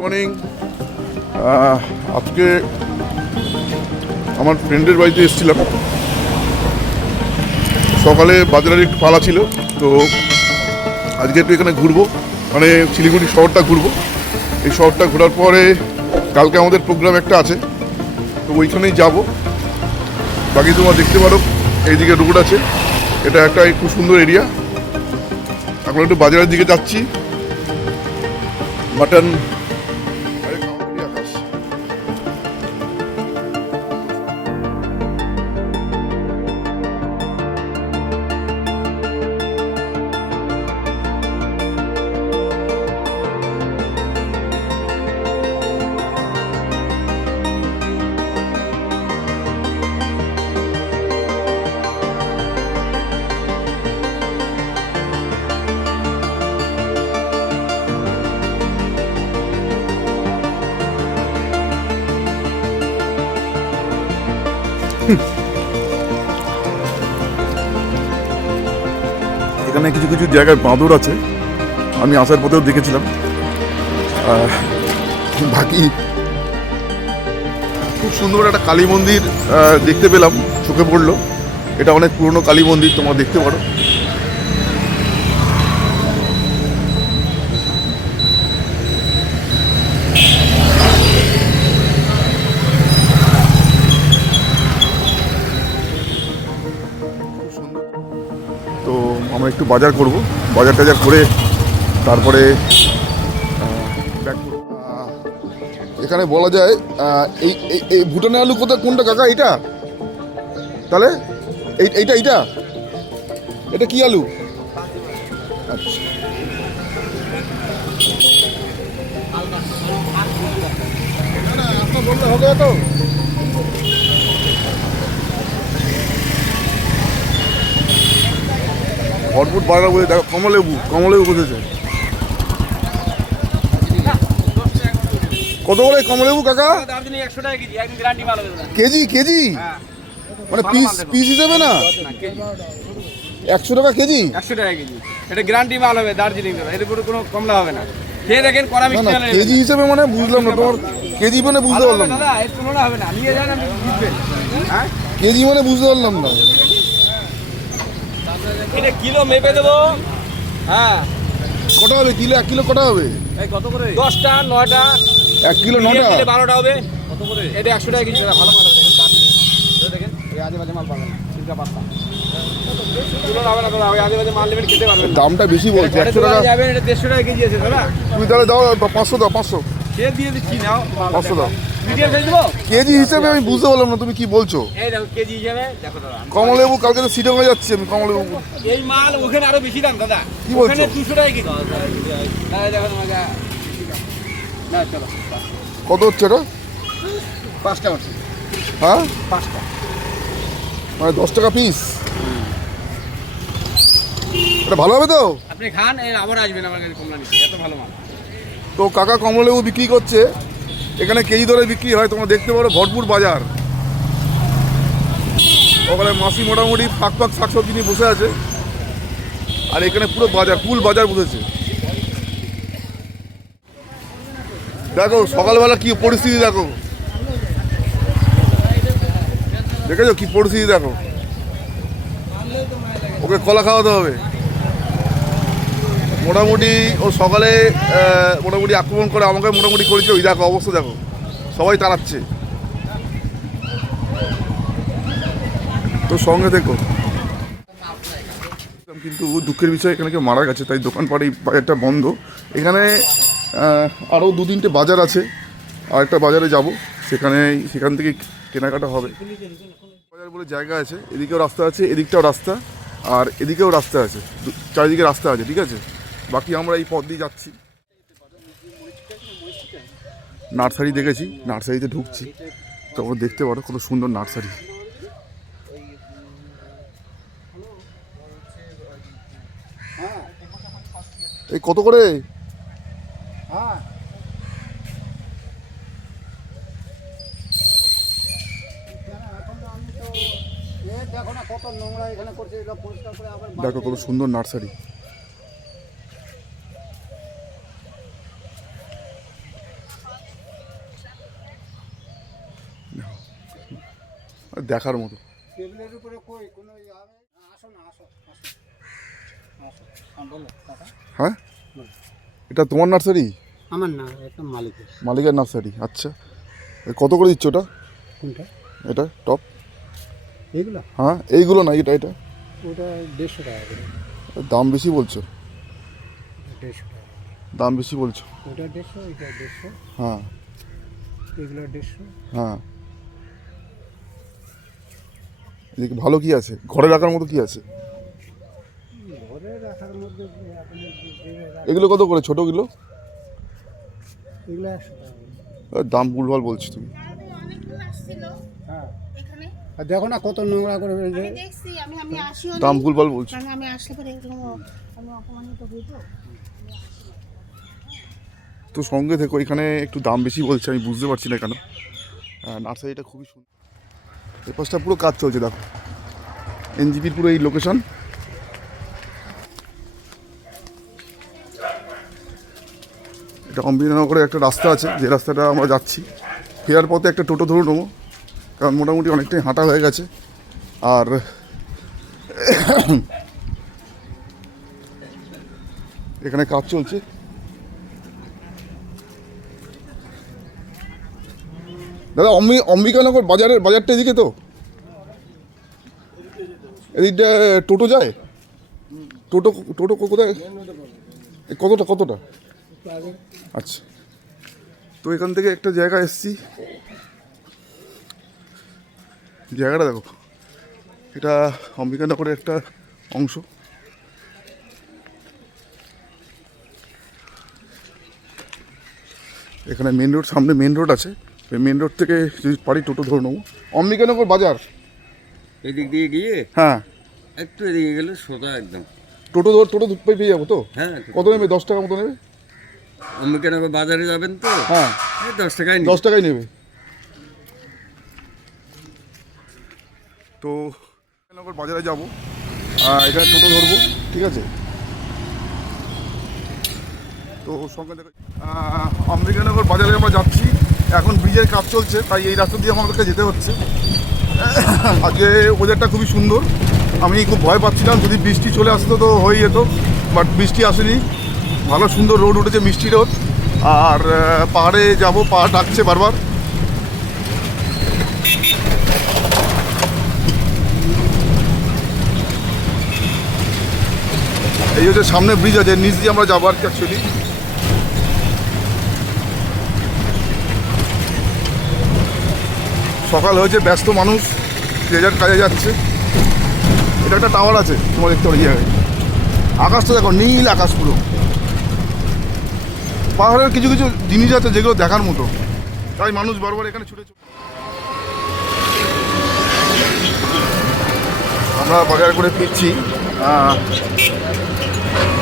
Morning. আজকে আমার ফ্রেন্ডের বাড়িতে এসেছিলাম। সকালে বাজারের একটু পালা ছিল, তো আজকে একটু এখানে ঘুরবো, মানে শিলিগুড়ি শহরটা ঘুরবো। এই শহরটা ঘোরার পরে কালকে আমাদের প্রোগ্রাম একটা আছে, তো ওইখানেই যাব। বাকি তোমরা দেখতে পারো এইদিকে রোড আছে, এটা একটা খুব সুন্দর এরিয়া। এখন একটু বাজারের দিকে যাচ্ছি। মাটন এখানে কিছু কিছু জায়গায় বাঁদর আছে, আমি আসার পথেও দেখেছিলাম। বাকি খুব সুন্দর একটা কালী মন্দির দেখতে পেলাম, চোখে পড়লো। এটা অনেক পুরনো কালী মন্দির, তোমরা দেখতে পারো। তো আমরা একটু বাজার করব, বাজার টাজার করে তারপরে ব্যাক করব। এখানে বলা যায় এই এই ভুটানের আলু কোনটা কাকা? এইটা তাহলে এইটা এইটা এটা কি আলু? আচ্ছা, বললে হবে তো। ভরপুর বাজার বলে দেখো, কমলেবু বসেছে। কত করে কমলেবু কাকা? কেজি কেজি মানে পিস হিসেবে না, 100 টাকা কেজি? 100 টাকা কেজি। এটা গ্যারান্টি মাল হবে, দার্জিলিং হবে, এর উপরে কোনো কমলা হবে না। খেয়ে দেখেন, কড়া মিষ্টি হবে। কেজি হিসেবে মানে বুঝলাম না, তোমার কেজি মানে বুঝতে পারলাম না দাদা। এর তুলনা হবে না, নিয়ে যান, আপনি বুঝবেন। হ্যাঁ, কেজি মানে বুঝতে পারলাম না। এটা কিলো মেপে দেবো। হ্যাঁ, কটা হবে কিলো? 1 কিলো কটা হবে? এই কত করে? 10টা 9টা। 1 কিলো 9টা? 12টা হবে। কত করে? এটা 100 টাকা কেজি। ভালো মাল হবে, দেখেন দার্জিলিং মাল। দেখেন, এই আজে বাজে মাল পাবেন না, সিলকা পাতা তুলনা হবে না দাদা। ওই আজে বাজে মাল নেবেন, খেতে পারবেন। দামটা বেশি বলছে, 100 টাকা যাবেন। এটা 150 টাকা কেজি আছে দাদা। তুমি তাহলে দাও 500 দাও, 500 খেয়ে দিয়ে দিচ্ছি, নাও 500 দাও। মিডিয়াম সাইজ দেবো। কেজি হিসেবে আমি বুঝতে পারলাম না তুমি কি বলছো। এই দেখো কেজি হিসাবে দেখো দাদা। কমলেবু কালকে তো সিটে হয়ে যাচ্ছে, আমি কমলেবু। এই মাল ওখানে আরো বেশি দাম দাদা। কি বলছো? ওখানে 200 টাকা কেজি। এই দেখো তোমাকে। না চলো, কত হচ্ছে এটা? 5টা হচ্ছে। হ্যাঁ, 5টা মানে 10 টাকা পিস। এটা ভালো হবে তো? আপনি খান, এর আবার আসবেন আমার কাছে কমলা নিতে। এত ভালো মাল। তো কাকা কমলেবু বিক্রি করছে, এখানে কেজি ধরে বিক্রি হয়, তোমরা দেখতে পারো। ভরপুর বাজার, ওখানে মাসি মোটামুটি ফাঁক শাকসবজি নিয়ে বসে আছে, আর এখানে পুরো বাজার, ফুল বাজার বসেছে। দেখো সকালবেলা কি পরিস্থিতি, দেখো দেখেছো কি পরিস্থিতি, দেখো। ওকে কলা খাওয়াতে হবে। মোটামুটি ও সকালে মোটামুটি আক্রমণ করে আমাকে মোটামুটি করেছে। ওই দেখো অবস্থা, দেখো সবাই তাড়াচ্ছে। তো সঙ্গে দেখো, কিন্তু দুঃখের বিষয় এখানে কেউ মারা গেছে, তাই দোকানপাট এই বাজারটা বন্ধ। এখানে আরও 2-3টে বাজার আছে, আর একটা বাজারে যাব, সেখান থেকে কেনাকাটা হবে। বাজার বলে জায়গা আছে, এদিকেও রাস্তা আছে, এদিকটাও রাস্তা, আর এদিকেও রাস্তা আছে, চারিদিকে রাস্তা আছে, ঠিক আছে। বাকি আমরা এই পথ দিয়ে যাচ্ছি। নার্সারি দেখেছি, নার্সারিতে ঢুকছি, তোমরা দেখতে পারো কত সুন্দর নার্সারি। এই কত করে? হ্যাঁ, দেখো না কত নোংরা এখানে করছে, এটা পরিষ্কার করে আবার দেখো কত সুন্দর নার্সারি। দেখার মতো। টেবিলের উপরে কই কোনো আসো না, আসো আসো আসো। বলো কাকা। হ্যাঁ, এটা তোমার নার্সারি? আমার না, একটা মালিকের। মালিকের নার্সারি, আচ্ছা। কত করে দিচ্ছ ওটা? কোনটা? এটা টপ এইগুলো? হ্যাঁ, এইগুলো না, এটা এটা ওটা 150 টাকা করে। দাম বেশি বলছো, 150 টাকা। দাম বেশি বলছো। ওটা 150, এটা 150, হ্যাঁ এগুলো 150। হ্যাঁ, এদিকে ভালো কি আছে, ঘরে রাখার মতো কি আছে? ঘরে রাখার মধ্যে আপনি এগুলো কত করে ছোটোগুলো? এগুলো 100 টাকা করে। দাম ভুলভাল বলছো তুমি। হ্যাঁ, এখানে আর দেখো না কত নোংরা করে ফেলছে। আমি দেখছি, আমি আসিও দাম ভুলভাল বলছো। কারণ আমি আসলে পরে এরকম আমি অপমানিত হই তো। তো সঙ্গে থেকো, এখানে একটু দাম বেশি বলছে, আমি বুঝতে পারছি না কেন। নার্সারিটা খুবই সুন্দর, এই পাশটা পুরো কাজ চলছে, দেখো এনজিপির পুরো এই লোকেশন। এটা অম্বিকানগরে একটা রাস্তা আছে, যে রাস্তাটা আমরা যাচ্ছি। ফেরার পথে একটা টোটো ধরে নেবো, কারণ মোটামুটি অনেকটাই হাঁটা হয়ে গেছে। আর এখানে কাজ চলছে। দাদা, অম্বিকানগর বাজারটা এদিকে তো? এদিকটা টোটো যায়? টোটো টোটো কোথায়? কতটা? আচ্ছা, তো এখান থেকে একটা জায়গা এসছি, জায়গাটা দেখো, এটা অম্বিকানগরের একটা অংশ। এখানে মেন রোড, সামনে মেন রোড আছে, ওই মেন রোড থেকে যদি পারি টোটো ধরে নেবো। অম্বিকানগর বাজার এদিক দিয়ে গিয়ে হ্যাঁ, একটু এদিকে গেলে সোজা একদম টোটো পেয়ে যাবো তো? হ্যাঁ। কত নেবে? 10 টাকা মতো নেবে? অম্বিকানগর বাজারে যাবেন তো? হ্যাঁ, এই 10 টাকায় 10 টাকাই নেবে। তো অম্বিকানগর বাজারে যাবো, এখানে টোটো ধরবো, ঠিক আছে? তো সঙ্গে দেখো, অম্বিকানগর বাজারে আমরা যাচ্ছি, এখন ব্রিজের কাজ চলছে, তাই এই রাস্তা দিয়ে আমাদেরকে যেতে হচ্ছে। আজকে ওয়েদারটা খুবই সুন্দর, আমি খুব ভয় পাচ্ছিলাম যদি বৃষ্টি চলে আসতো তো হয়ে যেত, বাট বৃষ্টি আসেনি। ভালো সুন্দর রোড উঠেছে, মিষ্টি রোড। আর পাহাড়ে যাব, পাহাড় ডাকছে বারবার। এই হচ্ছে সামনে ব্রিজ আছে, নিচ দিয়ে আমরা যাবো আর কি। অ্যাকচুয়ালি সকাল হয়েছে, ব্যস্ত মানুষ যে যার কাজে যাচ্ছে। এটা একটা টাওয়ার আছে, তোমার দেখতে পাচ্ছি জায়গায়। আকাশটা দেখো, নীল আকাশ পুরো। পাহাড়ের কিছু কিছু জিনিস আছে যেগুলো দেখার মতো, তাই মানুষ বারবার এখানে ছুটে চলে। আমরা বাজার করে ফিরছি,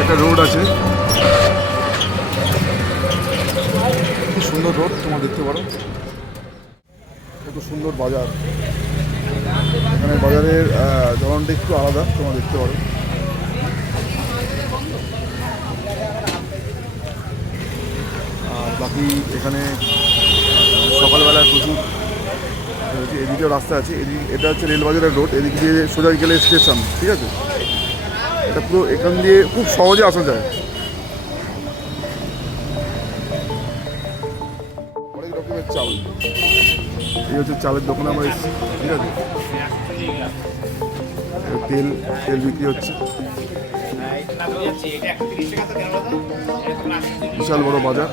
একটা রোড আছে, খুব সুন্দর রোড, তোমরা দেখতে পারো। কত সুন্দর বাজার, এখানে বাজারের ধরনটা একটু আলাদা, তোমরা দেখতে পারো। আর বাকি এখানে সকালবেলায় প্রচুর এদিকেও রাস্তা আছে, এটা হচ্ছে রেলবাজারের রোড, এদিক দিয়ে সোজা গেলে স্টেশন, ঠিক আছে? এটা পুরো এখান দিয়ে খুব সহজে আসা যায়। অনেক রকমের চাল, এই হচ্ছে চালের দোকানে আমরা এসেছি, ঠিক আছে? তেল বিক্রি হচ্ছে, বিশাল বড় বাজার।